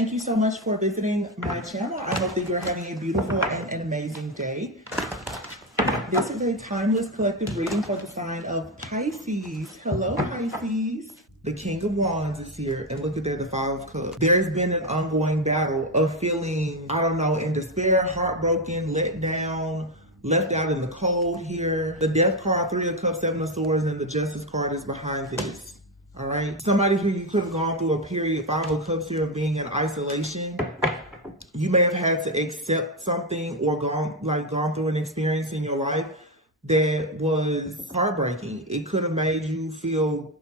Thank you so much for visiting my channel. I hope that you're having a beautiful and an amazing day. This is a timeless collective reading for the sign of Pisces. Hello, Pisces. The King of Wands is here, and look at that, the Five of Cups. There's been an ongoing battle of feeling, I don't know, in despair, heartbroken, let down, left out in the cold here. The Death card, Three of Cups, Seven of Swords, and the Justice card is behind this. All right. Somebody here, you could have gone through a period, Five of Cups here, of being in isolation. You may have had to accept something or gone through an experience in your life that was heartbreaking. It could have made you feel,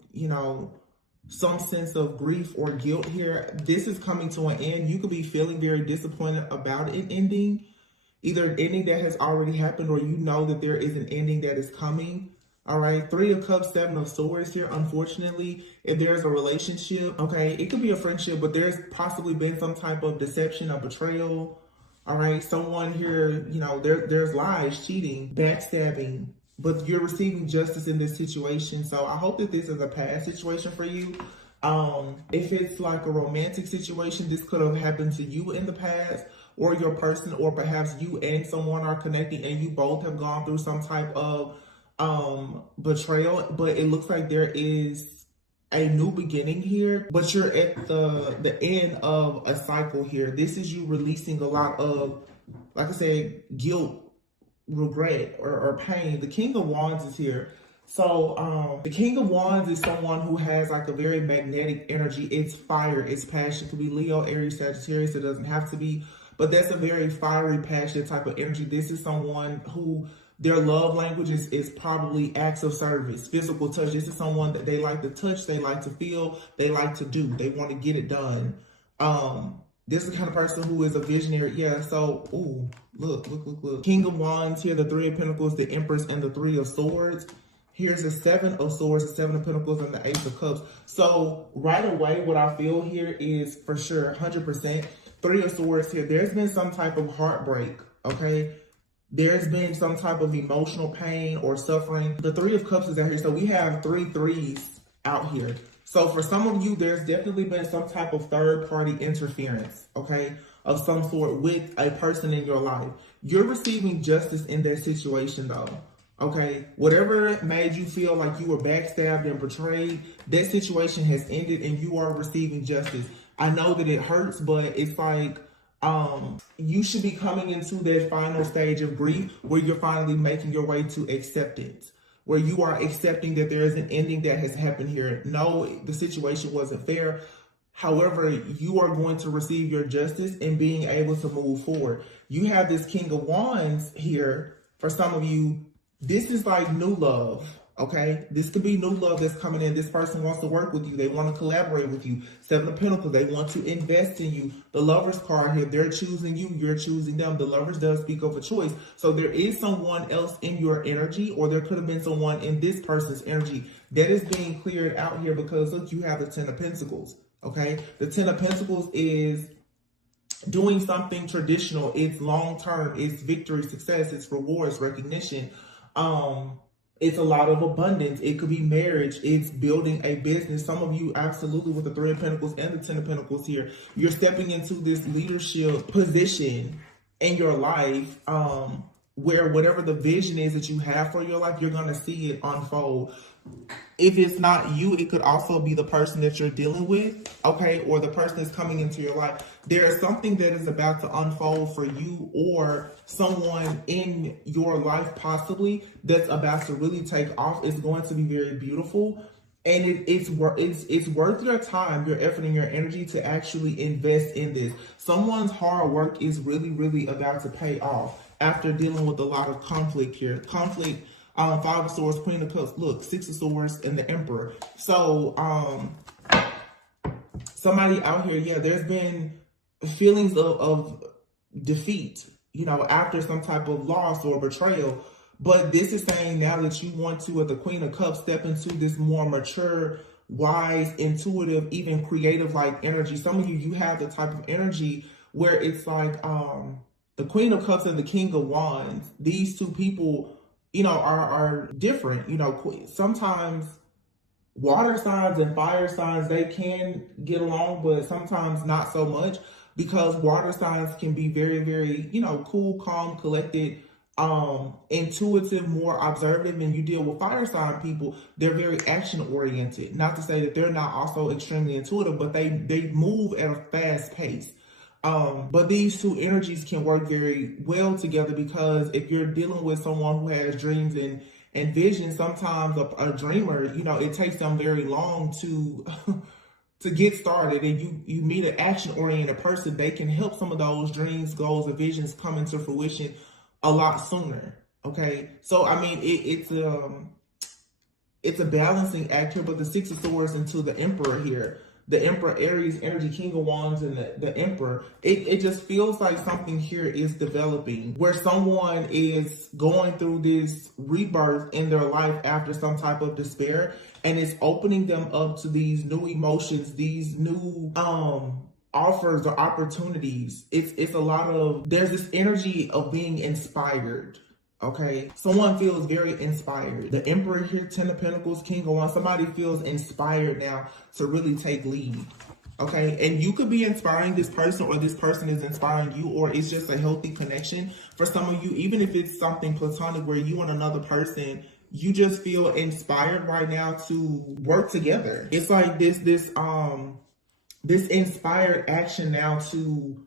some sense of grief or guilt here. This is coming to an end. You could be feeling very disappointed about it ending. Either an ending that has already happened, or you know that there is an ending that is coming. All right, Three of Cups, Seven of Swords here. Unfortunately, if there's a relationship, okay, it could be a friendship, but there's possibly been some type of deception, a betrayal. All right, someone here, there's lies, cheating, backstabbing, but you're receiving justice in this situation. So I hope that this is a past situation for you. If it's like a romantic situation, this could have happened to you in the past, or your person, or perhaps you and someone are connecting and you both have gone through some type of betrayal, but it looks like there is a new beginning here, but you're at the end of a cycle here. This is you releasing a lot of, like I said, guilt, regret, or pain. The King of Wands is here. So the King of Wands is someone who has like a very magnetic energy. It's fire, it's passion. It could be Leo, Aries, Sagittarius. It doesn't have to be, but that's a very fiery, passionate type of energy. This is someone who their love language is probably acts of service, physical touch. This is someone that they like to touch, they like to feel, they like to do. They want to get it done. This is the kind of person who is a visionary. Yeah, so, ooh, look. King of Wands here, the Three of Pentacles, the Empress, and the Three of Swords. Here's the Seven of Swords, the Seven of Pentacles, and the Ace of Cups. So right away, what I feel here is for sure, 100%, Three of Swords here. There's been some type of heartbreak, okay? There's been some type of emotional pain or suffering. The Three of Cups is out here. So we have three threes out here. So for some of you, there's definitely been some type of third-party interference, okay, of some sort with a person in your life. You're receiving justice in that situation, though, okay? Whatever made you feel like you were backstabbed and betrayed, that situation has ended and you are receiving justice. I know that it hurts, but it's like, you should be coming into that final stage of grief where you're finally making your way to acceptance, where you are accepting that there is an ending that has happened here. No, the situation wasn't fair. However, you are going to receive your justice and being able to move forward. You have this King of Wands here. For some of you, this is like new love. Okay, this could be new love that's coming in. This person wants to work with you. They want to collaborate with you. Seven of Pentacles, they want to invest in you. The Lovers card here, they're choosing you. You're choosing them. The Lovers does speak of a choice. So there is someone else in your energy, or there could have been someone in this person's energy that is being cleared out here because, look, you have the Ten of Pentacles. Okay, the Ten of Pentacles is doing something traditional. It's long-term. It's victory, success. It's rewards, recognition. It's a lot of abundance. It could be marriage. It's building a business. Some of you, absolutely, with the Three of Pentacles and the Ten of Pentacles here, you're stepping into this leadership position in your life where whatever the vision is that you have for your life, you're going to see it unfold. If it's not you, it could also be the person that you're dealing with, okay, or the person that's coming into your life. There is something that is about to unfold for you or someone in your life possibly that's about to really take off. It's going to be very beautiful, and it's worth your time, your effort, and your energy to actually invest in this. Someone's hard work is really, really about to pay off after dealing with a lot of conflict here. Five of Swords, Queen of Cups, look, Six of Swords, and the Emperor. So, somebody out here, yeah, there's been feelings of defeat, after some type of loss or betrayal. But this is saying now that you want to, with the Queen of Cups, step into this more mature, wise, intuitive, even creative-like energy. Some of you, you have the type of energy where it's like the Queen of Cups and the King of Wands. These two people, are different. Sometimes Water signs and fire signs, they can get along, but sometimes not so much, because water signs can be very, very, cool, calm, collected, intuitive, more observative. And you deal with fire sign people, they're very action oriented. Not to say that they're not also extremely intuitive, but they move at a fast pace. But these two energies can work very well together, because if you're dealing with someone who has dreams and vision, sometimes a dreamer, it takes them very long to to get started, and you meet an action-oriented person, they can help some of those dreams, goals, and visions come into fruition a lot sooner. Okay, so I mean, it's a balancing act here, but the Six of Swords into the Emperor here. The Emperor, Aries energy, King of Wands, and the Emperor. It just feels like something here is developing, where someone is going through this rebirth in their life after some type of despair, and it's opening them up to these new emotions, these new offers or opportunities. It's a lot of, there's this energy of being inspired. Okay, someone feels very inspired. The Emperor here, Ten of Pentacles, King of Wands. Somebody feels inspired now to really take lead. Okay, and you could be inspiring this person, or this person is inspiring you, or it's just a healthy connection for some of you. Even if it's something platonic where you and another person, you just feel inspired right now to work together. It's like this inspired action now to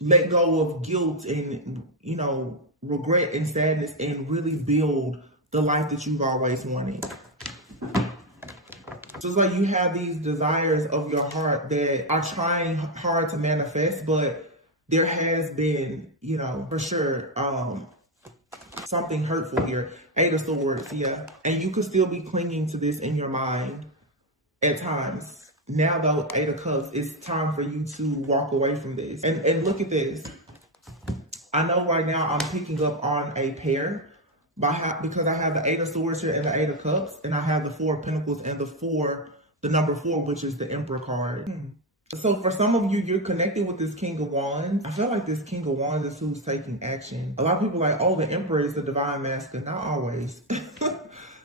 let go of guilt and, regret and sadness, and really build the life that you've always wanted. So it's like you have these desires of your heart that are trying hard to manifest, but there has been, for sure, something hurtful here. Eight of Swords, yeah. And you could still be clinging to this in your mind at times. Now though, Eight of Cups, it's time for you to walk away from this. And look at this. I know right now I'm picking up on a pair because I have the Eight of Swords here and the Eight of Cups, and I have the Four of Pentacles and the number 4, which is the Emperor card. So for some of you, you're connected with this King of Wands. I feel like this King of Wands is who's taking action. A lot of people are like, oh, the Emperor is the divine masculine. Not always.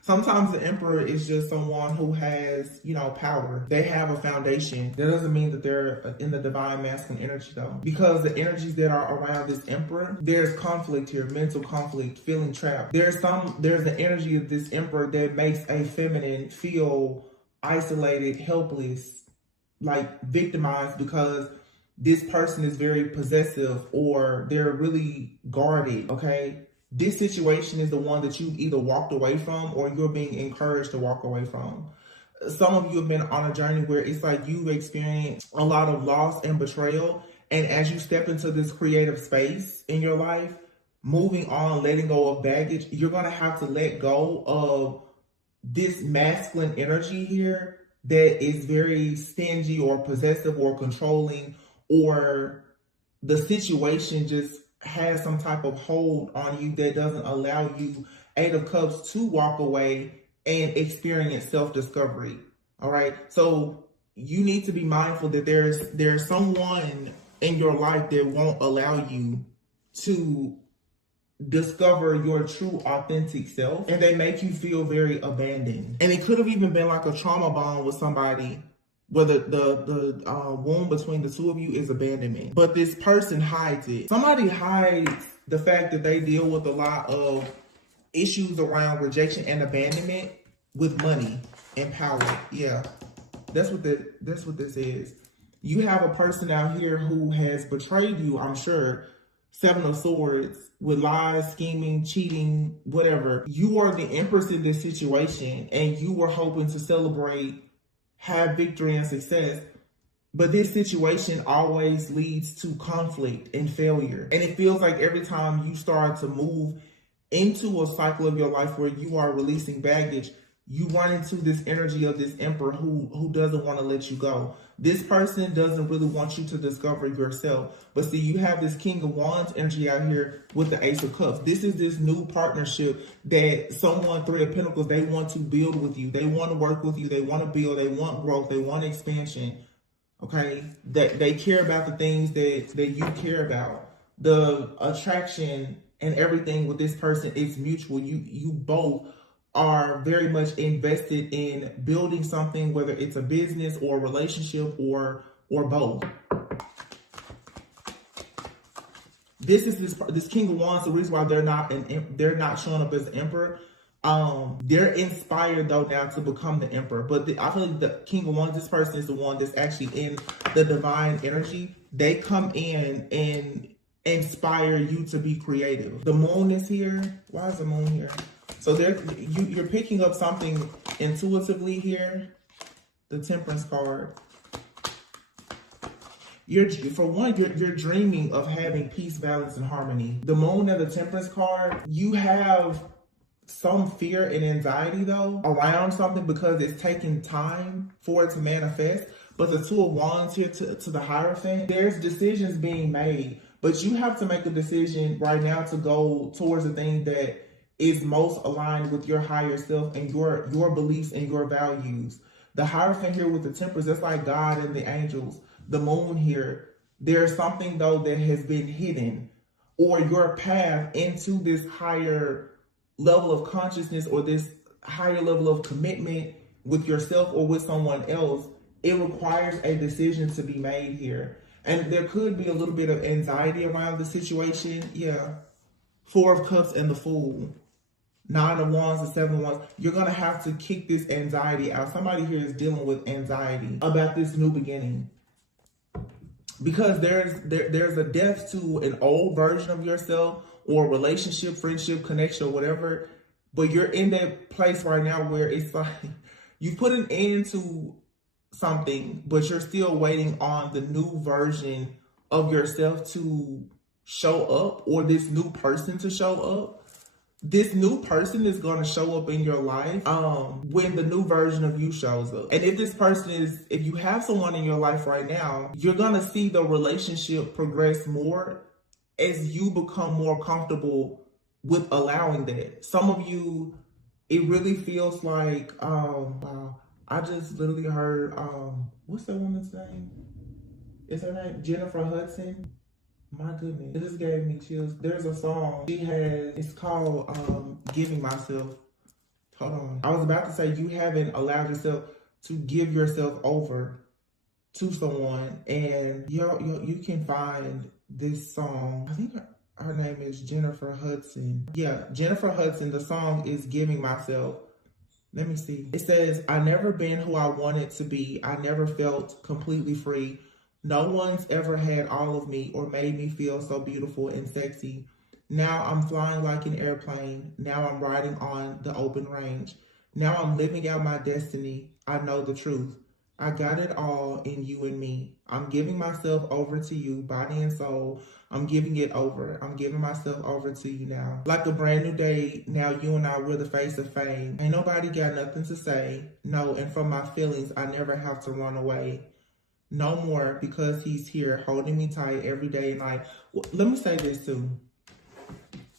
Sometimes the Emperor is just someone who has, power. They have a foundation. That doesn't mean that they're in the divine masculine energy though. Because the energies that are around this Emperor, there's conflict here, mental conflict, feeling trapped. There's the energy of this Emperor that makes a feminine feel isolated, helpless, like victimized, because this person is very possessive or they're really guarded, okay? This situation is the one that you've either walked away from or you're being encouraged to walk away from. Some of you have been on a journey where it's like you've experienced a lot of loss and betrayal. And as you step into this creative space in your life, moving on, letting go of baggage, you're going to have to let go of this masculine energy here that is very stingy or possessive or controlling, or the situation just has some type of hold on you that doesn't allow you, Eight of Cups, to walk away and experience self-discovery. All right. So you need to be mindful that there's someone in your life that won't allow you to discover your true authentic self, and they make you feel very abandoned. And it could have even been like a trauma bond with somebody, where the wound between the two of you is abandonment. But this person hides it. Somebody hides the fact that they deal with a lot of issues around rejection and abandonment with money and power. Yeah, that's what this is. You have a person out here who has betrayed you, I'm sure. Seven of Swords, with lies, scheming, cheating, whatever. You are the Empress in this situation, and you were hoping to celebrate, have victory and success. But this situation always leads to conflict and failure. And it feels like every time you start to move into a cycle of your life where you are releasing baggage, you run into this energy of this Emperor who doesn't want to let you go. This person doesn't really want you to discover yourself. But see, you have this King of Wands energy out here with the Ace of Cups. This is this new partnership that someone, Three of Pentacles, they want to build with you. They want to work with you. They want to build. They want growth. They want expansion. Okay? That they care about the things that you care about. The attraction and everything with this person is mutual. You both are very much invested in building something, whether it's a business or a relationship or both. This is this King of Wands. The reason why they're not showing up as the Emperor. They're inspired though now to become the Emperor, but I feel like the King of Wands, this person is the one that's actually in the divine energy. They come in and inspire you to be creative. The Moon is here. Why is the Moon here? So you're picking up something intuitively here. The Temperance card. You're dreaming of having peace, balance, and harmony. The Moon and the Temperance card, you have some fear and anxiety though around something because it's taking time for it to manifest. But the Two of Wands here to the Hierophant, there's decisions being made, but you have to make a decision right now to go towards the thing that is most aligned with your higher self and your beliefs and your values. The Hierophant here with the Temperance, that's like God and the angels. The Moon here, there's something though that has been hidden, or your path into this higher level of consciousness or this higher level of commitment with yourself or with someone else. It requires a decision to be made here. And there could be a little bit of anxiety around the situation. Yeah. Four of Cups and the Fool. Nine of Wands and Seven of Wands. You're going to have to kick this anxiety out. Somebody here is dealing with anxiety about this new beginning. Because there's a death to an old version of yourself or relationship, friendship, connection, or whatever. But you're in that place right now where it's like you put an end to something, but you're still waiting on the new version of yourself to show up, or this new person to show up. This new person is going to show up in your life when the new version of you shows up. And if this person is, if you have someone in your life right now, you're going to see the relationship progress more as you become more comfortable with allowing that. Some of you, it really feels like, I just literally heard, what's that woman's name? Is her name Jennifer Hudson? My goodness, it just gave me chills. There's a song she has, it's called Giving Myself. Hold on. I was about to say you haven't allowed yourself to give yourself over to someone, and you can find this song. I think her name is Jennifer Hudson. Yeah, Jennifer Hudson. The song is Giving Myself. Let me see. It says, I never been who I wanted to be. I never felt completely free. No one's ever had all of me or made me feel so beautiful and sexy. Now I'm flying like an airplane. Now I'm riding on the open range. Now I'm living out my destiny. I know the truth. I got it all in you and me. I'm giving myself over to you, body and soul. I'm giving it over. I'm giving myself over to you now. Like a brand new day, now you and I, we're the face of fame. Ain't nobody got nothing to say. No, and from my feelings, I never have to run away. No more, because he's here holding me tight every day and night. Well, let me say this too,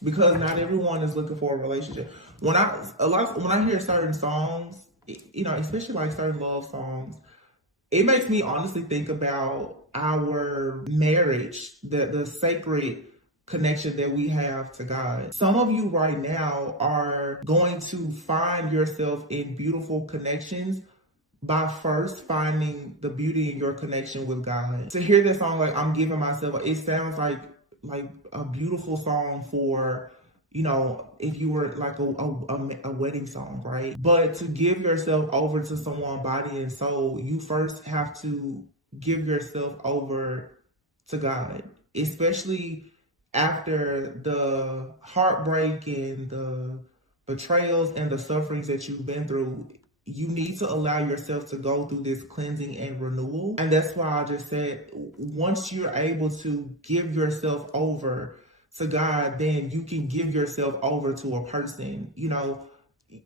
because not everyone is looking for a relationship. When I hear certain songs, you know, especially like certain love songs, it makes me honestly think about our marriage, the sacred connection that we have to God. Some of you right now are going to find yourself in beautiful connections by first finding the beauty in your connection with God. To hear this song, like I'm giving myself, it sounds like a beautiful song for, you know, if you were like a wedding song, right? But to give yourself over to someone body and soul, you first have to give yourself over to God, especially after the heartbreak and the betrayals and the sufferings that you've been through. You need to allow yourself to go through this cleansing and renewal. And that's why I just said, once you're able to give yourself over to God, then you can give yourself over to a person. You know,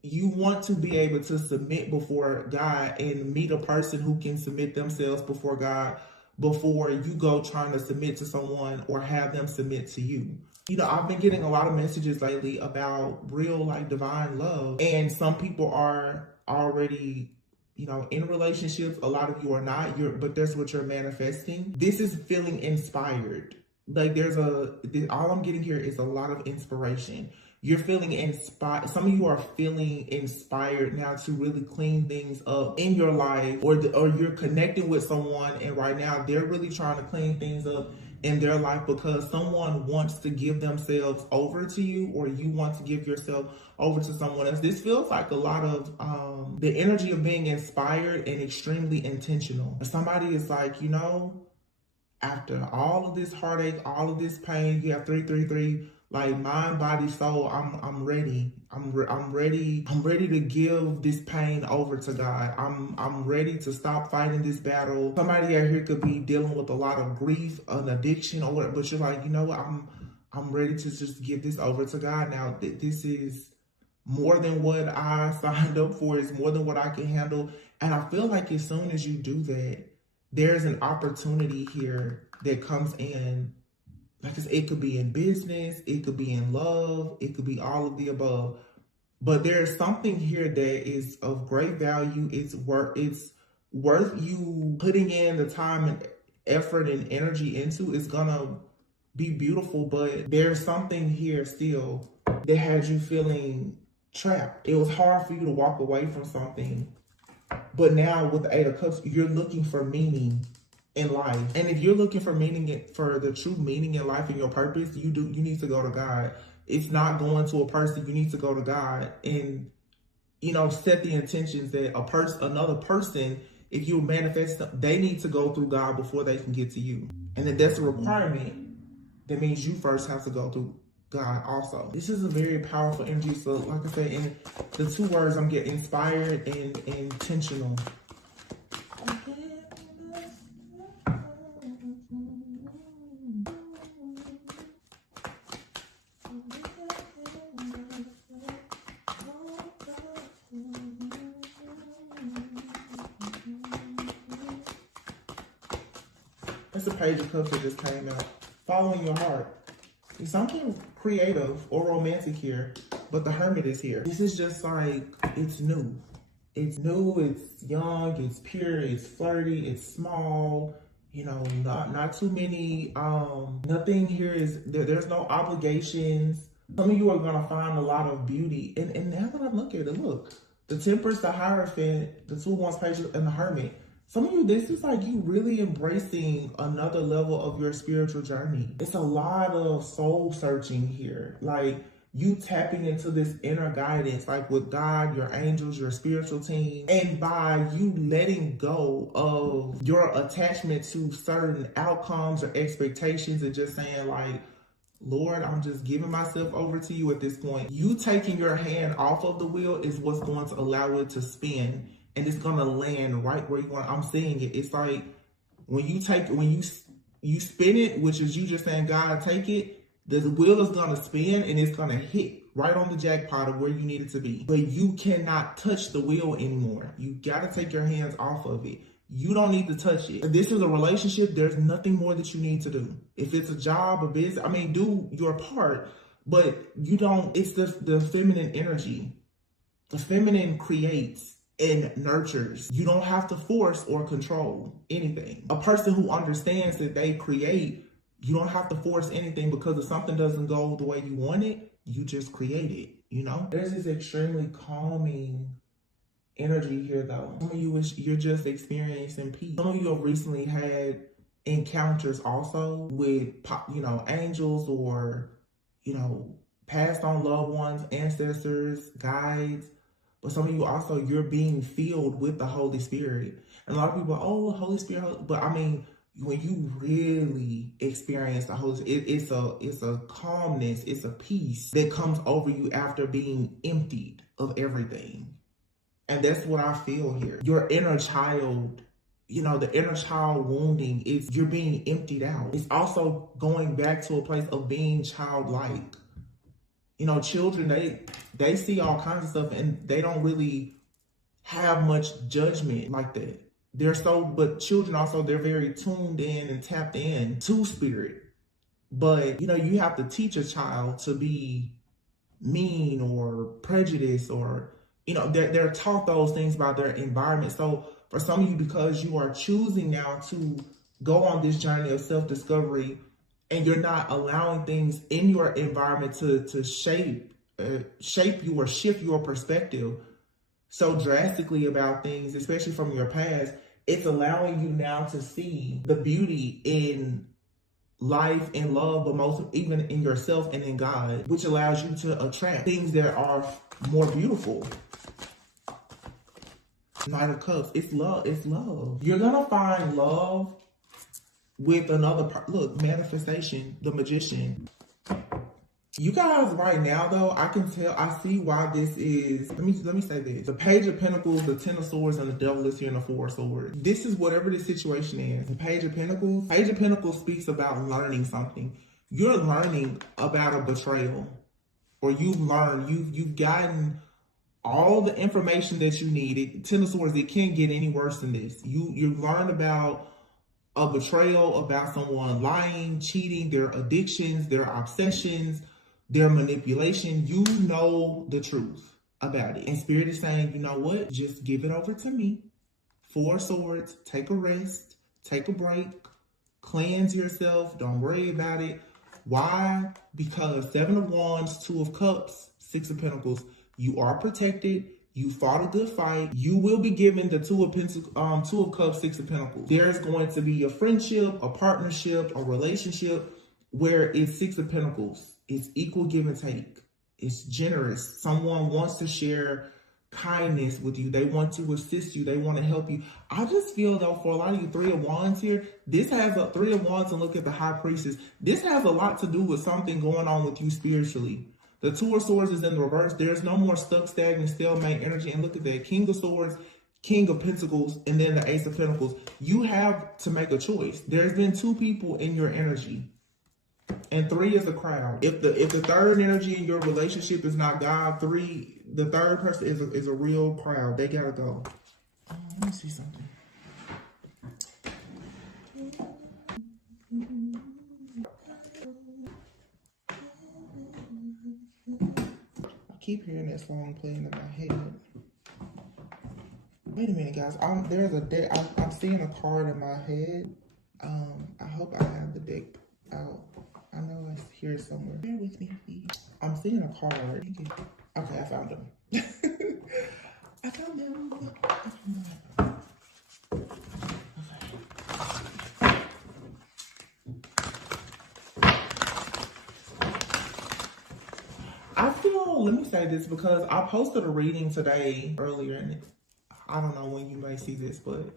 you want to be able to submit before God and meet a person who can submit themselves before God before you go trying to submit to someone or have them submit to you. You know, I've been getting a lot of messages lately about real, like, divine love. And some people are already, you know, in relationships. A lot of you are not, but that's what you're manifesting. This is feeling inspired. Like all I'm getting here is a lot of inspiration. You're feeling inspired. Some of you are feeling inspired now to really clean things up in your life, or you're connecting with someone, and right now they're really trying to clean things up in their life because someone wants to give themselves over to you, or you want to give yourself over to someone else. This feels like a lot of the energy of being inspired and extremely intentional. Somebody is like, you know, after all of this heartache, all of this pain, you have 333, like mind, body, soul. I'm ready. I'm ready. I'm ready to give this pain over to God. I'm ready to stop fighting this battle. Somebody out here could be dealing with a lot of grief, an addiction, or whatever, but you're like, you know what? I'm ready to just give this over to God now. This is more than what I signed up for. It's more than what I can handle. And I feel like as soon as you do that, there's an opportunity here that comes in. Like I said, it could be in business, it could be in love, it could be all of the above. But there's something here that is of great value. It's worth you putting in the time and effort and energy into. It's gonna be beautiful, but there's something here still that has you feeling trapped. It was hard for you to walk away from something, but now with the Eight of Cups, you're looking for meaning in life. And if you're looking for meaning, for the true meaning in life and your purpose, you need to go to God. It's not going to a person. You need to go to God and, you know, set the intentions that another person, if you manifest, they need to go through God before they can get to you. And if that's a requirement, that means you first have to go through God also. This is a very powerful energy. So like I said, in the two words I'm getting, inspired and intentional. That's a Page of Cups that just came out. Following your heart. It's something creative or romantic here, but the Hermit is here. This is just like, it's new. It's new, it's young, it's pure, it's flirty, it's small. You know, not too many, nothing here is, there's no obligations. Some of you are gonna find a lot of beauty. And now that I look at it, look, the Temperance, the Hierophant, the Two of Wands page, and the Hermit. Some of you, this is like you really embracing another level of your spiritual journey. It's a lot of soul searching here. Like you tapping into this inner guidance, like with God, your angels, your spiritual team. And by you letting go of your attachment to certain outcomes or expectations and just saying like, Lord, I'm just giving myself over to you at this point. You taking your hand off of the wheel is what's going to allow it to spin. And it's gonna land right where you want. I'm seeing it. It's like when you spin it, which is you just saying, God, take it, the wheel is gonna spin and it's gonna hit right on the jackpot of where you need it to be. But you cannot touch the wheel anymore. You gotta take your hands off of it. You don't need to touch it. If this is a relationship, there's nothing more that you need to do. If it's a job, a business, I mean, do your part, but you don't, it's the feminine energy. The feminine creates and nurtures. You don't have to force or control anything. A person who understands that they create, you don't have to force anything, because if something doesn't go the way you want it, you just create it, you know? There's this extremely calming energy here though. Some of you, you're just experiencing peace. Some of you have recently had encounters also with, you know, angels or, you know, passed on loved ones, ancestors, guides. But some of you also, you're being filled with the Holy Spirit. And a lot of people, oh, Holy Spirit. But I mean, when you really experience the Holy Spirit, it's a calmness, it's a peace that comes over you after being emptied of everything. And that's what I feel here. Your inner child, you know, the inner child wounding, you're being emptied out. It's also going back to a place of being childlike. You know, children, they see all kinds of stuff and they don't really have much judgment like that. But children also, they're very tuned in and tapped in to spirit. But, you know, you have to teach a child to be mean or prejudiced or, you know, they're taught those things by their environment. So for some of you, because you are choosing now to go on this journey of self-discovery, and you're not allowing things in your environment to shape shape you or shift your perspective so drastically about things, especially from your past. It's allowing you now to see the beauty in life and love, but most even in yourself and in God, which allows you to attract things that are more beautiful. Knight of Cups, it's love, it's love. You're gonna find love with another part. Look, manifestation, the Magician. You guys right now though, I can tell, I see why this is, let me say this. The Page of Pentacles, the Ten of Swords, and the Devil is here in the Four of Swords. This is whatever the situation is. The Page of Pentacles speaks about learning something. You're learning about a betrayal, or you've learned, you've gotten all the information that you need. Ten of Swords, it can't get any worse than this. You learn about a betrayal, about someone lying, cheating, their addictions, their obsessions, their manipulation. You know the truth about it. And Spirit is saying, you know what? Just give it over to me. Four of Swords, take a rest, take a break, cleanse yourself. Don't worry about it. Why? Because Seven of Wands, Two of Cups, Six of Pentacles. You are protected. You fought a good fight. You will be given the Two of Cups, Six of Pentacles. There's going to be a friendship, a partnership, a relationship where it's Six of Pentacles. It's equal give and take. It's generous. Someone wants to share kindness with you. They want to assist you. They want to help you. I just feel though, for a lot of you Three of Wands here, this has a Three of Wands, and look at the High Priestess. This has a lot to do with something going on with you spiritually. The Two of Swords is in the reverse. There's no more stuck, stagnant, stalemate energy. And look at that. King of Swords, King of Pentacles, and then the Ace of Pentacles. You have to make a choice. There's been two people in your energy. And three is a crowd. If the third energy in your relationship is not God, the third person is a real crowd. They gotta go. Let me see something. I keep hearing that song playing in my head. Wait a minute, guys. There's a deck. I'm seeing a card in my head. I hope I have the deck out. I know I hear it somewhere. Bear with me, please. I'm seeing a card. Okay, I found them. I found them. Okay. I feel, let me say this, because I posted a reading today earlier, and I don't know when you may see this, but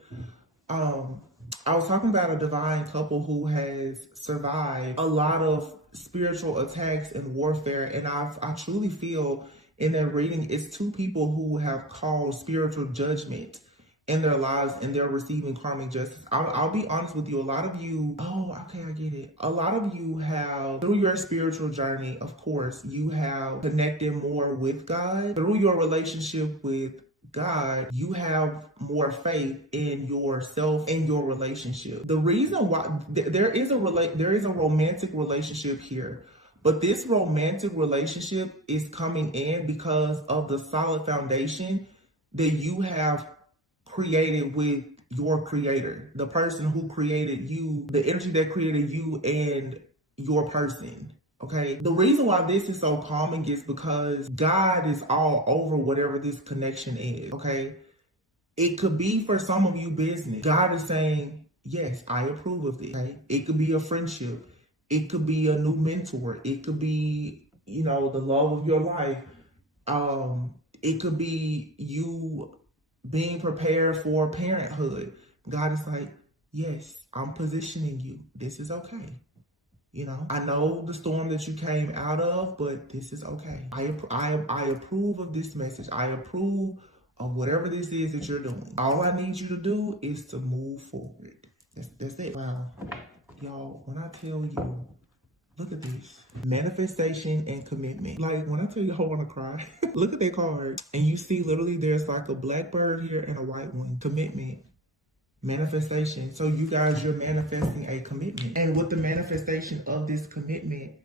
I was talking about a divine couple who has survived a lot of spiritual attacks and warfare. And I truly feel in that reading, it's two people who have caused spiritual judgment in their lives, and they're receiving karmic justice. I'll be honest with you. A lot of you, okay, I get it. A lot of you have, through your spiritual journey, of course, you have connected more with God. Through your relationship with God, you have more faith in yourself and your relationship. The reason why there is a romantic relationship here, but this romantic relationship is coming in because of the solid foundation that you have created with your creator, the person who created you, the energy that created you and your person. Okay, the reason why this is so calming is because God is all over whatever this connection is. Okay, it could be for some of you business. God is saying, yes, I approve of this. Okay, it could be a friendship. It could be a new mentor. It could be, the love of your life. It could be you being prepared for parenthood. God is like, yes, I'm positioning you. This is okay. I know the storm that you came out of, but this is okay. I approve of this message. I approve of whatever this is that you're doing. All I need you to do is to move forward. That's it. Wow. Y'all, when I tell you, look at this. Manifestation and commitment. Like, when I tell you I want to cry, look at that card. And you see literally there's like a black bird here and a white one. Commitment. Manifestation. So you guys, you're manifesting a commitment. And with the manifestation of this commitment,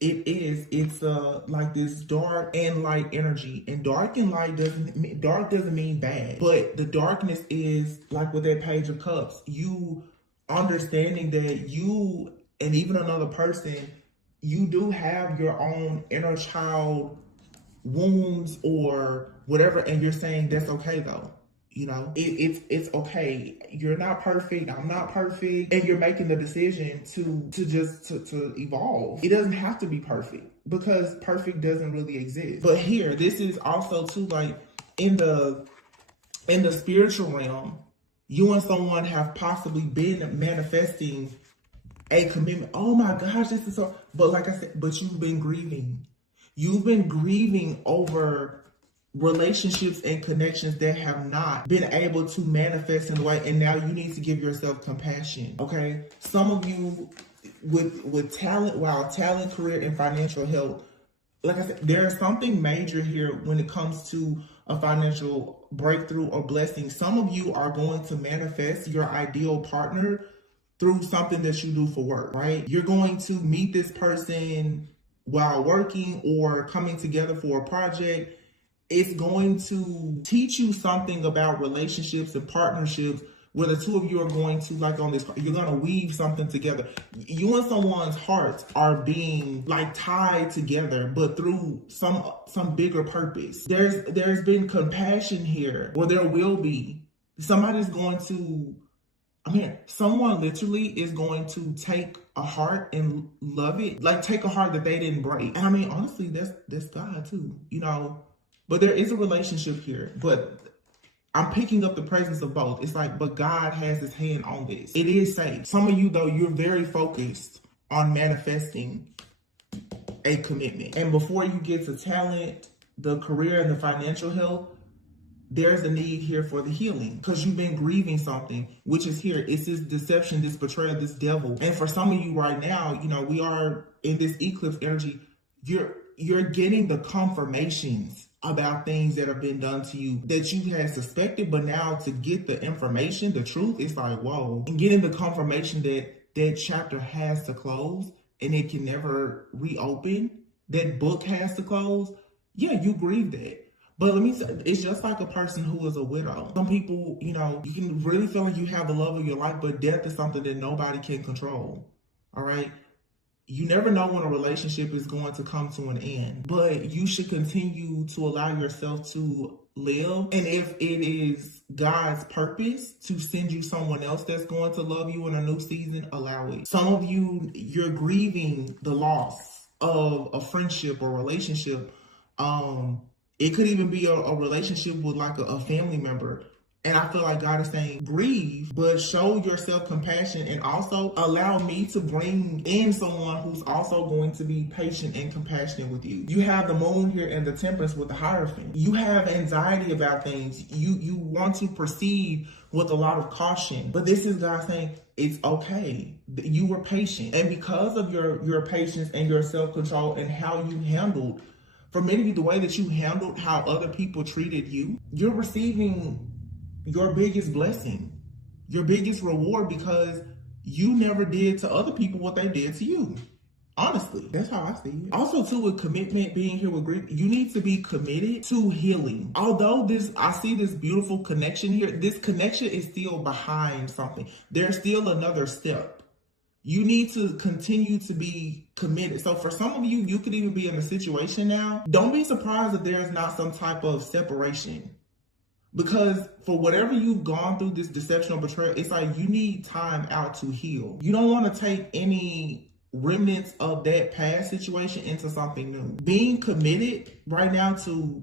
it's like this dark and light energy. And dark and light doesn't mean bad. But the darkness is like with that Page of Cups, you understanding that you and even another person, you do have your own inner child wounds or whatever, and you're saying that's okay though. You know, it's okay. You're not perfect. I'm not perfect, and you're making the decision to evolve. It doesn't have to be perfect because perfect doesn't really exist. But here, this is also too, like in the spiritual realm, you and someone have possibly been manifesting a commitment. Oh my gosh, this is so. But like I said, but you've been grieving. You've been grieving over relationships and connections that have not been able to manifest in the way, and now you need to give yourself compassion. Okay, some of you with talent, talent, career, and financial health, like I said, there is something major here when it comes to a financial breakthrough or blessing. Some of you are going to manifest your ideal partner through something that you do for work, right? You're going to meet this person while working or coming together for a project. It's going to teach you something about relationships and partnerships where the two of you are going to, like on this, you're going to weave something together. You and someone's hearts are being like tied together, but through some bigger purpose. There's been compassion here, or there will be. Somebody's going to, someone literally is going to take a heart and love it. Like take a heart that they didn't break. And honestly, that's God too, you know. But there is a relationship here, but I'm picking up the presence of both. It's like, but God has his hand on this. It is safe. Some of you, though, you're very focused on manifesting a commitment. And before you get to talent, the career, and the financial health, there's a need here for the healing because you've been grieving something, which is here. It's this deception, this betrayal, this devil. And for some of you right now, you know, we are in this eclipse energy. You're getting the confirmations about things that have been done to you that you had suspected, but now to get the information, the truth, it's like, whoa. And getting the confirmation that that chapter has to close and it can never reopen, that book has to close. Yeah, you grieve that. But let me say, it's just like a person who is a widow. Some people, you know, you can really feel like you have the love of your life, but death is something that nobody can control. All right. You never know when a relationship is going to come to an end, but you should continue to allow yourself to live. And if it is God's purpose to send you someone else that's going to love you in a new season, allow it. Some of you, you're grieving the loss of a friendship or relationship. It could even be a relationship with like a family member. And I feel like God is saying, grieve, but show yourself compassion and also allow me to bring in someone who's also going to be patient and compassionate with you. You have the moon here and the temperance with the Hierophant. You have anxiety about things. You want to proceed with a lot of caution. But this is God saying, it's okay. You were patient. And because of your patience and your self-control and how you handled, for many of you, the way that you handled how other people treated you, you're receiving your biggest blessing, your biggest reward, because you never did to other people what they did to you. Honestly, that's how I see it. Also, too, with commitment, being here with grief, you need to be committed to healing. Although I see this beautiful connection here, this connection is still behind something. There's still another step. You need to continue to be committed. So for some of you, you could even be in a situation now. Don't be surprised if there's not some type of separation. Because for whatever you've gone through, this deception or betrayal, it's like you need time out to heal. You don't want to take any remnants of that past situation into something new. Being committed right now to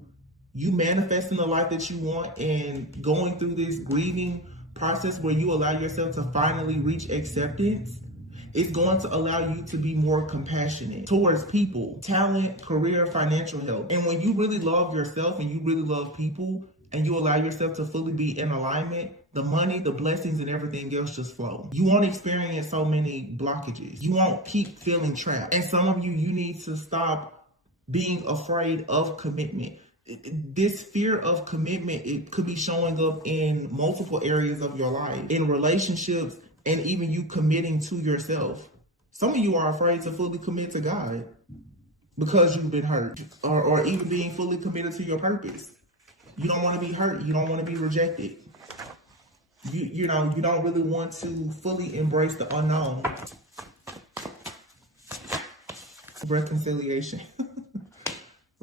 you manifesting the life that you want and going through this grieving process where you allow yourself to finally reach acceptance, it's going to allow you to be more compassionate towards people, talent, career, financial health. And when you really love yourself and you really love people, and you allow yourself to fully be in alignment, the money, the blessings, and everything else just flow. You won't experience so many blockages. You won't keep feeling trapped. And some of you, you need to stop being afraid of commitment. This fear of commitment, it could be showing up in multiple areas of your life, in relationships, and even you committing to yourself. Some of you are afraid to fully commit to God because you've been hurt, or even being fully committed to your purpose. You don't want to be hurt. You don't want to be rejected. You don't really want to fully embrace the unknown. Reconciliation.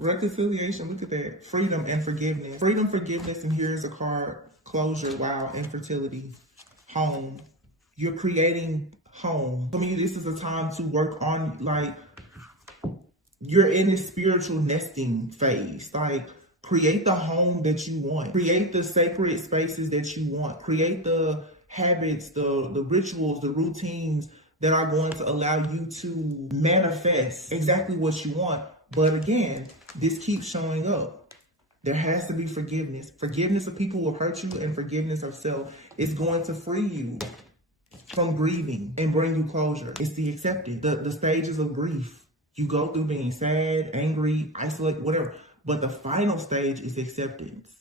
Reconciliation, look at that. Freedom and forgiveness. Freedom, forgiveness, and here's a card. Closure, wow, infertility. Home. You're creating home. For me, this is a time to work on, like, you're in a spiritual nesting phase. Like, create the home that you want. Create the sacred spaces that you want. Create the habits, the rituals, the routines that are going to allow you to manifest exactly what you want. But again, this keeps showing up. There has to be forgiveness. Forgiveness of people who have hurt you and forgiveness of self is going to free you from grieving and bring you closure. It's the acceptance, the stages of grief. You go through being sad, angry, isolate, whatever. But the final stage is acceptance.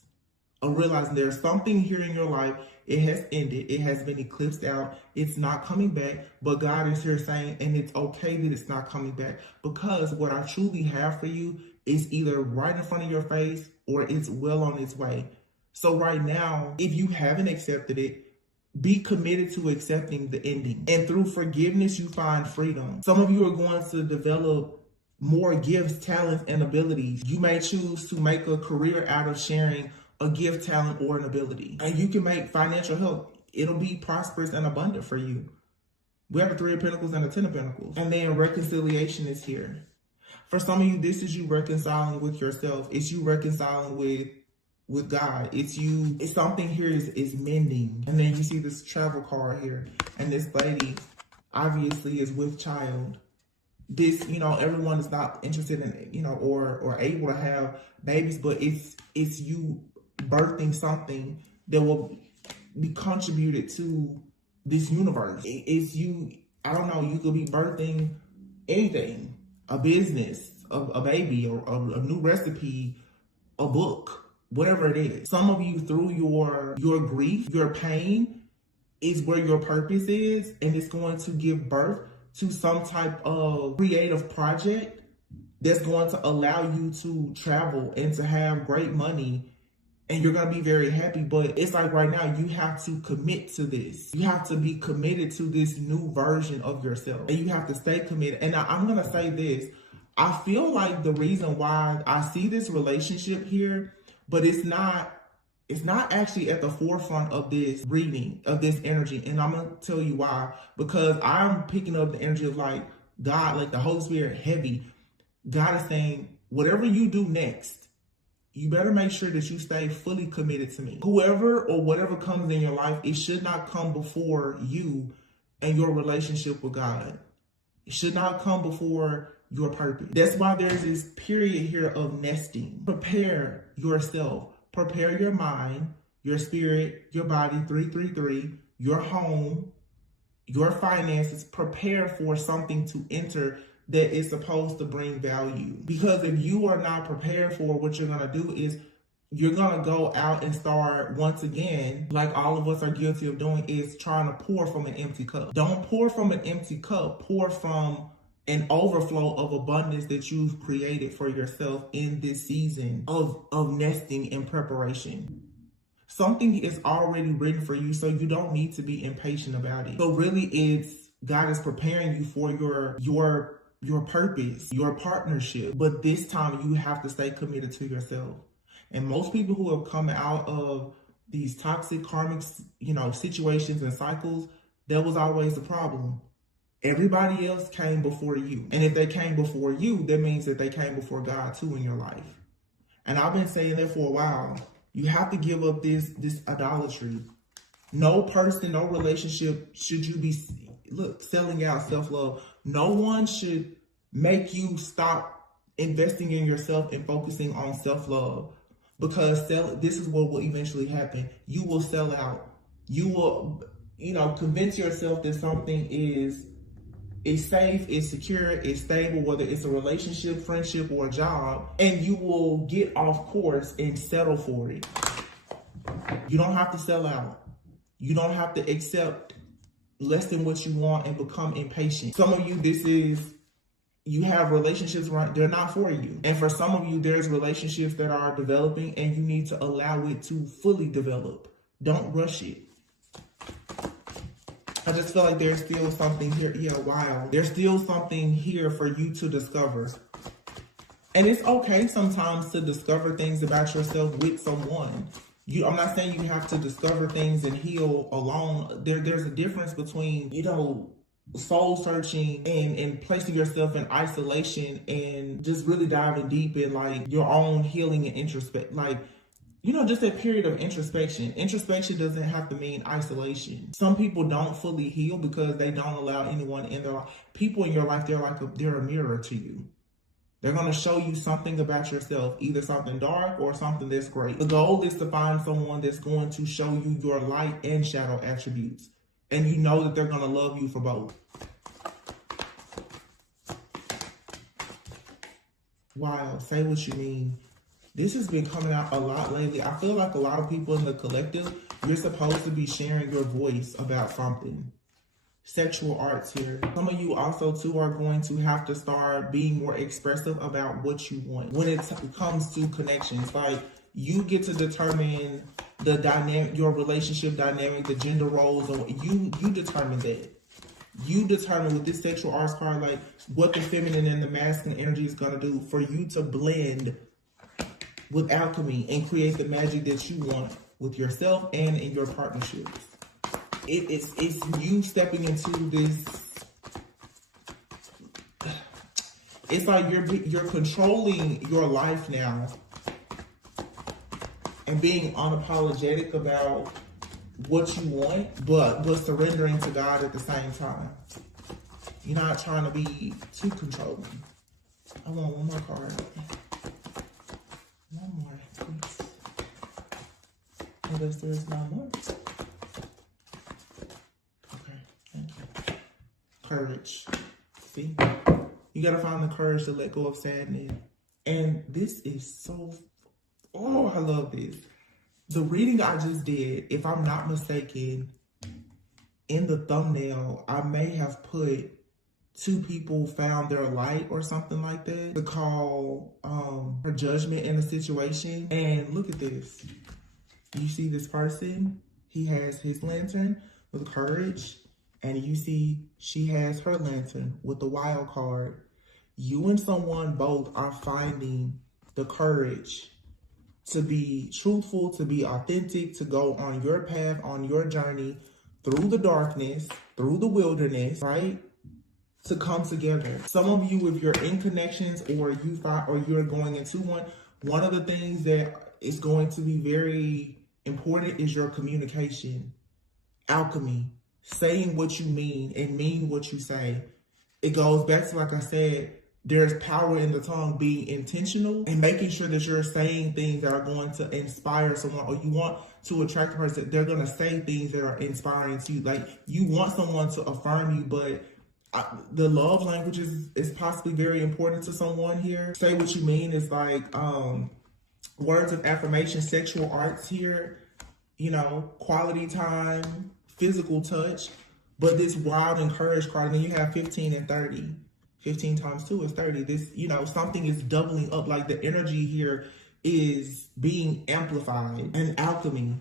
Of realizing there's something here in your life. It has ended. It has been eclipsed out. It's not coming back. But God is here saying, and it's okay that it's not coming back. Because what I truly have for you is either right in front of your face or it's well on its way. So right now, if you haven't accepted it, be committed to accepting the ending. And through forgiveness, you find freedom. Some of you are going to develop more gifts, talents, and abilities. You may choose to make a career out of sharing a gift, talent, or an ability. And you can make financial help. It'll be prosperous and abundant for you. We have a 3 of Pentacles and a 10 of Pentacles. And then reconciliation is here. For some of you, this is you reconciling with yourself. It's you reconciling with God. It's you. It's something here is mending. And then you see this travel card here. And this lady obviously is with child. This, everyone is not interested in, or able to have babies, but it's you birthing something that will be contributed to this universe. It's you, I don't know, you could be birthing anything, a business, a baby, or a new recipe, a book, whatever it is. Some of you, through your grief, your pain is where your purpose is, and it's going to give birth to some type of creative project that's going to allow you to travel and to have great money, and you're going to be very happy. But it's like right now, you have to commit to this. You have to be committed to this new version of yourself, and you have to stay committed. And I'm going to say this. I feel like the reason why I see this relationship here, but it's not actually at the forefront of this reading, of this energy. And I'm going to tell you why. Because I'm picking up the energy of like God, like the Holy Spirit heavy. God is saying, whatever you do next, you better make sure that you stay fully committed to me. Whoever or whatever comes in your life, it should not come before you and your relationship with God. It should not come before your purpose. That's why there's this period here of nesting. Prepare yourself. Prepare your mind, your spirit, your body, 333, your home, your finances. Prepare for something to enter that is supposed to bring value. Because if you are not prepared for what you're going to do is you're going to go out and start once again, like all of us are guilty of doing, is trying to pour from an empty cup. Don't pour from an empty cup. Pour from an overflow of abundance that you've created for yourself in this season of nesting and preparation. Something is already written for you, so you don't need to be impatient about it. So really, it's God is preparing you for your purpose, your partnership. But this time you have to stay committed to yourself. And most people who have come out of these toxic karmic, situations and cycles, that was always the problem. Everybody else came before you. And if they came before you, that means that they came before God too in your life. And I've been saying that for a while. You have to give up this idolatry. No person, no relationship should you be, selling out self-love. No one should make you stop investing in yourself and focusing on self-love. Because this is what will eventually happen. You will sell out. You will, convince yourself that something is safe, is secure, is stable, whether it's a relationship, friendship, or a job, and you will get off course and settle for it. You don't have to sell out. You don't have to accept less than what you want and become impatient. Some of you, you have relationships, right? They're not for you. And for some of you, there's relationships that are developing and you need to allow it to fully develop. Don't rush it. I just feel like there's still something here. Yeah, wow. There's still something here for you to discover. And it's okay sometimes to discover things about yourself with someone. I'm not saying you have to discover things and heal alone. There's a difference between, soul searching and placing yourself in isolation and just really diving deep in like your own healing and introspect, like, just a period of introspection. Introspection doesn't have to mean isolation. Some people don't fully heal because they don't allow anyone in their life. People in your life, they're a mirror to you. They're going to show you something about yourself, either something dark or something that's great. The goal is to find someone that's going to show you your light and shadow attributes. And you know that they're going to love you for both. Wow, say what you mean. This has been coming out a lot lately. I feel like a lot of people in the collective, you're supposed to be sharing your voice about something. Sexual arts here. Some of you also too are going to have to start being more expressive about what you want when it comes to connections. Like, you get to determine the dynamic, your relationship dynamic, the gender roles, or you determine that. You determine with this sexual arts card, like, what the feminine and the masculine energy is going to do for you to blend with alchemy and create the magic that you want with yourself and in your partnerships. It's you stepping into this. It's like you're controlling your life now and being unapologetic about what you want, but surrendering to God at the same time. You're not trying to be too controlling. I want one more card. One more, please. Unless there's no more. Courage. See? You gotta find the courage to let go of sadness. And this is so, I love this. The reading I just did, if I'm not mistaken, in the thumbnail, I may have put 2 people found their light or something like that to call for judgment in a situation. And look at this. You see this person? He has his lantern with courage. And you see, she has her lantern with the wild card. You and someone both are finding the courage to be truthful, to be authentic, to go on your path, on your journey, through the darkness, through the wilderness, right? To come together. Some of you, if you're in connections or you're going into one of the things that is going to be very important is your communication. Alchemy. Saying what you mean and mean what you say. It goes back to, like I said, there's power in the tongue, being intentional and making sure that you're saying things that are going to inspire someone, or you want to attract a person. They're going to say things that are inspiring to you. Like, you want someone to affirm you, but the love language is possibly very important to someone here. Say what you mean is like words of affirmation, sexual arts here, quality time, physical touch, but this wild and courage card, and then you have 15 and 30. 15 times 2 is 30. This, something is doubling up. Like, the energy here is being amplified. And alchemy,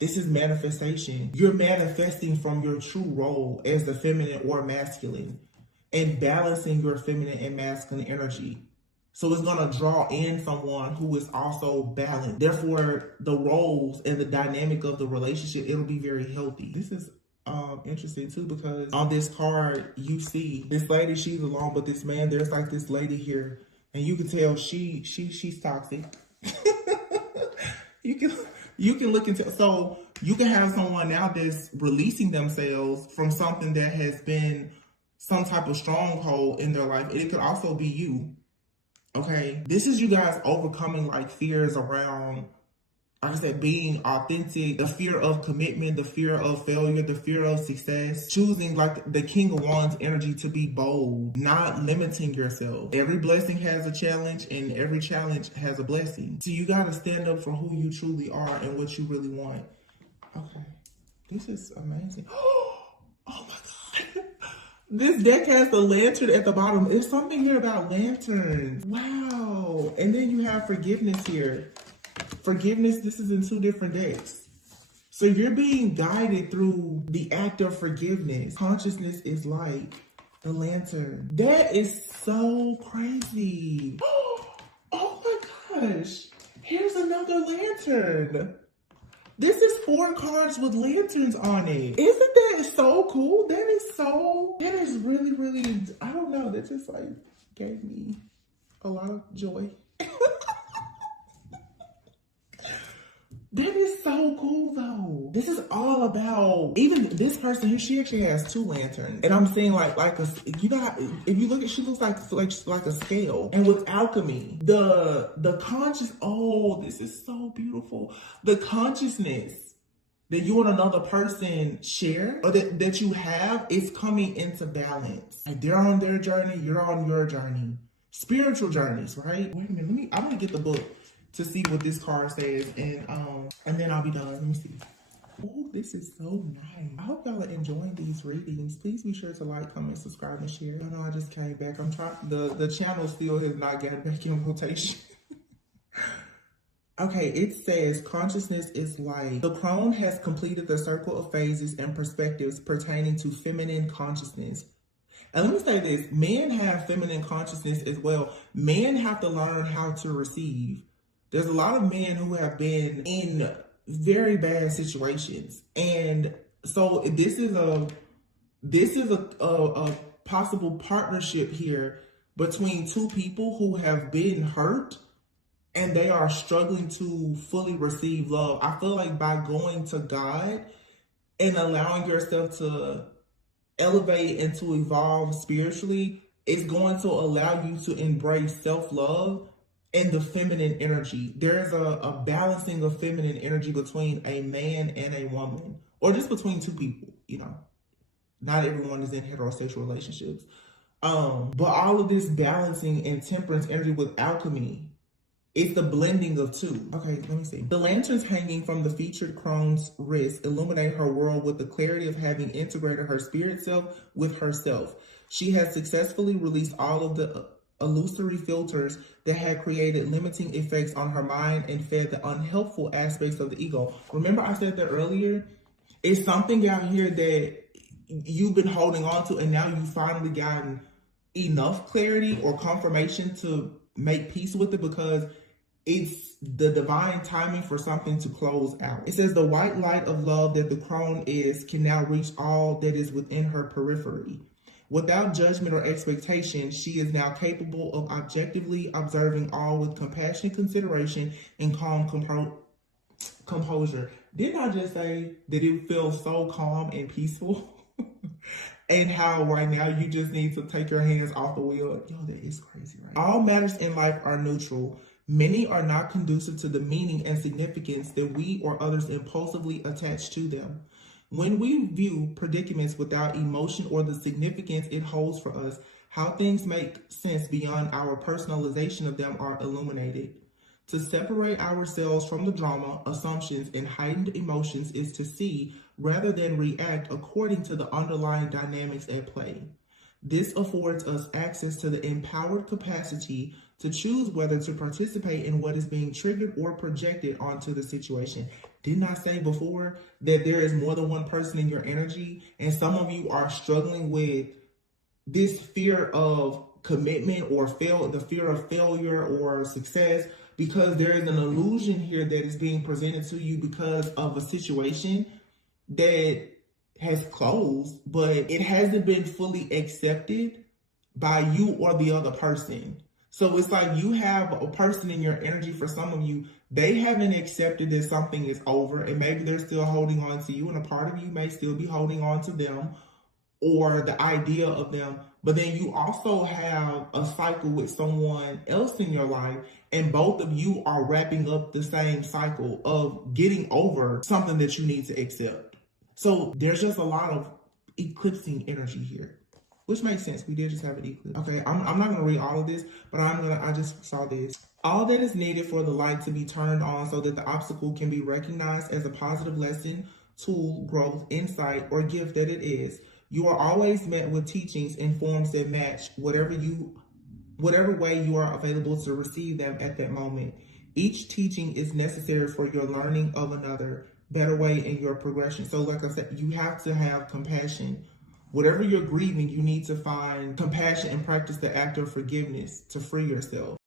this is manifestation. You're manifesting from your true role as the feminine or masculine and balancing your feminine and masculine energy. So it's going to draw in someone who is also balanced. Therefore, the roles and the dynamic of the relationship, it'll be very healthy. This is interesting too, because on this card, you see this lady, she's alone, but this man, there's like this lady here, and you can tell she's toxic. You can look into, so you can have someone now that's releasing themselves from something that has been some type of stronghold in their life. It could also be you. Okay, this is you guys overcoming like fears around, like I said, being authentic, the fear of commitment, the fear of failure, the fear of success, choosing like the King of Wands energy to be bold, not limiting yourself. Every blessing has a challenge and every challenge has a blessing. So you got to stand up for who you truly are and what you really want. Okay, this is amazing. Oh my God. This deck has the lantern at the bottom. There's something here about lanterns. Wow. And then you have forgiveness here. Forgiveness, this is in 2 different decks. So you're being guided through the act of forgiveness. Consciousness is light. The lantern. That is so crazy. gosh. Here's another lantern. This is 4 cards with lanterns on it. Isn't that so cool? That is really, really, I don't know. That just like gave me a lot of joy. That is so cool though. This is all about, even this person here, she actually has 2 lanterns. And I'm saying like a, you know, if you look at, she looks like a scale. And with alchemy, the conscious, oh, this is so beautiful. The consciousness that you and another person share, or that you have, is coming into balance. Like they're on their journey, you're on your journey. Spiritual journeys, right? Wait a minute, I'm gonna get the book to see what this card says, and then I'll be done. Let me see. Oh, this is so nice. I hope y'all are enjoying these readings. Please be sure to like, comment, subscribe, and share. I know I just came back. I'm trying, the channel still has not gotten back in rotation. Okay, it says consciousness is light. The crone has completed the circle of phases and perspectives pertaining to feminine consciousness. And let me say this, men have feminine consciousness as well. Men have to learn how to receive. There's a lot of men who have been in very bad situations. And so this is a possible partnership here between 2 people who have been hurt and they are struggling to fully receive love. I feel like by going to God and allowing yourself to elevate and to evolve spiritually, it's going to allow you to embrace self-love and the feminine energy. There's a balancing of feminine energy between a man and a woman, or just between 2 people, you know. Not everyone is in heterosexual relationships. But all of this balancing and temperance energy with alchemy, it's the blending of 2. Okay, let me see. The lanterns hanging from the featured crone's wrist illuminate her world with the clarity of having integrated her spirit self with herself. She has successfully released all of the illusory filters that had created limiting effects on her mind and fed the unhelpful aspects of the ego. Remember I said that earlier? It's something out here that you've been holding on to, and now you've finally gotten enough clarity or confirmation to make peace with it, because it's the divine timing for something to close out. It says the white light of love that the crone is can now reach all that is within her periphery. Without judgment or expectation, she is now capable of objectively observing all with compassion, consideration, and calm composure. Didn't I just say that it feels so calm and peaceful? And how right now you just need to take your hands off the wheel. Yo, that is crazy, right? All matters in life are neutral. Many are not conducive to the meaning and significance that we or others impulsively attach to them. When we view predicaments without emotion or the significance it holds for us, how things make sense beyond our personalization of them are illuminated. To separate ourselves from the drama, assumptions, and heightened emotions is to see rather than react according to the underlying dynamics at play. This affords us access to the empowered capacity to choose whether to participate in what is being triggered or projected onto the situation. Didn't I say before that there is more than one person in your energy? And some of you are struggling with this fear of commitment or the fear of failure or success, because there is an illusion here that is being presented to you because of a situation that has closed, but it hasn't been fully accepted by you or the other person. So it's like you have a person in your energy. For some of you, they haven't accepted that something is over, and maybe they're still holding on to you, and a part of you may still be holding on to them or the idea of them. But then you also have a cycle with someone else in your life, and both of you are wrapping up the same cycle of getting over something that you need to accept. So there's just a lot of eclipsing energy here, which makes sense. We did just have an eclipse. Okay, I'm not gonna read all of this, but I just saw this. All that is needed for the light to be turned on so that the obstacle can be recognized as a positive lesson, tool, growth, insight, or gift that it is. You are always met with teachings in forms that match whatever way you are available to receive them at that moment. Each teaching is necessary for your learning of another better way in your progression. So like I said, you have to have compassion. Whatever you're grieving, you need to find compassion and practice the act of forgiveness to free yourself.